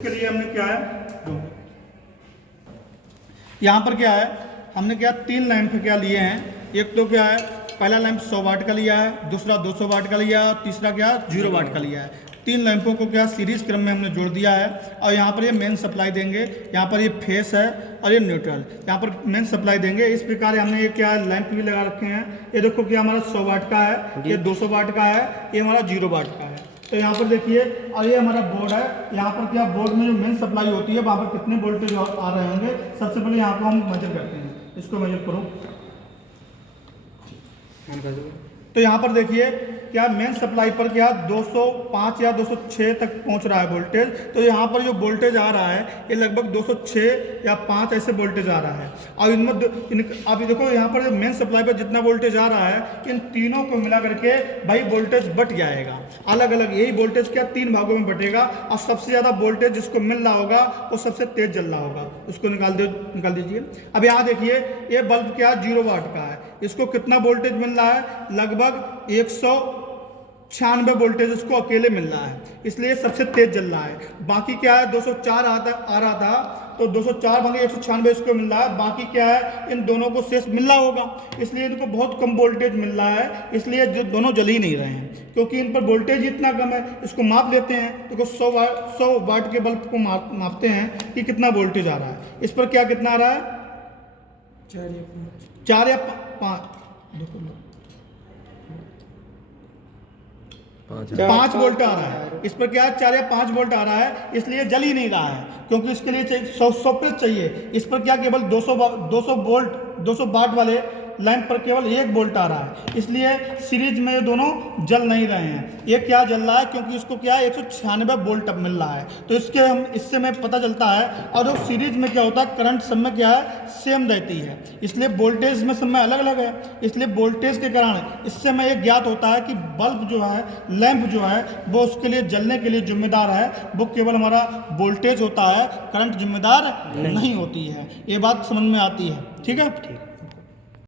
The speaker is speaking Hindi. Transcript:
के लिए हमने क्या है, यहाँ पर क्या है, हमने क्या 3 लैंप क्या लिए हैं। एक तो क्या है, पहला लैंप 100 वाट का लिया है, दूसरा 200 वाट का लिया है, तीसरा क्या 0 वाट का लिया है। 3 लैंपों को क्या सीरीज क्रम में हमने जोड़ दिया है। और यहाँ पर ये मेन सप्लाई देंगे, यहाँ पर ये फेस है और ये न्यूट्रल, यहाँ पर मेन सप्लाई देंगे। इस प्रकार हमने ये क्या लैंप भी लगा रखे हैं। ये देखो क्या हमारा 100 वाट का है, ये 200 वाट का है, ये हमारा 0 वाट का है। तो यहाँ पर देखिए, और ये हमारा बोर्ड है। यहाँ पर क्या बोर्ड में जो मेन सप्लाई होती है वहाँ पर कितने वोल्टेज आ रहे होंगे, सबसे पहले यहाँ को हम मेजर करते हैं। इसको मेजर करो। तो यहाँ पर देखिए क्या मेन सप्लाई पर क्या 205 या 206 तक पहुँच रहा है वोल्टेज। तो यहाँ पर जो वोल्टेज आ रहा है ये लगभग 206 या 5 ऐसे वोल्टेज आ रहा है। और इनमें अभी देखो यहाँ पर मेन सप्लाई पर जितना वोल्टेज आ रहा है, इन तीनों को मिला करके भाई वोल्टेज बट जाएगा। अलग अलग यही वोल्टेज क्या 3 भागों में बटेगा। और सबसे ज़्यादा वोल्टेज जिसको मिल रहा होगा वो सबसे तेज जल रहा होगा, उसको निकाल दीजिए। अब यहाँ देखिए ये बल्ब क्या 0 वाट का है, इसको कितना वोल्टेज मिल रहा है, लगभग 196 वोल्टेज इसको अकेले मिल रहा है, इसलिए सबसे तेज जल रहा है। बाकी क्या है 204 आ रहा था, तो 204 भागे 196 इसको मिल रहा है। बाकी क्या है, इन दोनों को शेष मिल रहा होगा, इसलिए इनको बहुत कम वोल्टेज मिल रहा है, इसलिए जो दोनों जल ही नहीं रहे हैं, क्योंकि इन पर वोल्टेज इतना कम है। इसको माप लेते हैं तो 100 वाट के बल्ब को मापते हैं कि कितना वोल्टेज आ रहा है। इस पर क्या कितना आ रहा है, 4 या 5 वोल्ट आ रहा है। इस पर क्या है 4 या 5 वोल्ट आ रहा है, इसलिए जल ही नहीं रहा है, क्योंकि इसके लिए 100 चाहिए। इस पर क्या केवल 200 वाट वाले लैंप पर केवल 1 वोल्ट आ रहा है, इसलिए सीरीज में ये दोनों जल नहीं रहे हैं। ये क्या जल रहा है, क्योंकि इसको क्या 196 वोल्ट अब मिल रहा है, तो इससे हमें पता चलता है। और जो सीरीज में क्या होता है, करंट सब में क्या है सेम रहती है, इसलिए वोल्टेज में सब में अलग अलग है। इसलिए वोल्टेज के कारण इससे हमें एक ज्ञात होता है कि बल्ब जो है, लैंप जो है, वो उसके लिए जलने के लिए जिम्मेदार है, वो केवल हमारा वोल्टेज होता है, करंट जिम्मेदार नहीं होती है। ये बात समझ में आती है, ठीक है।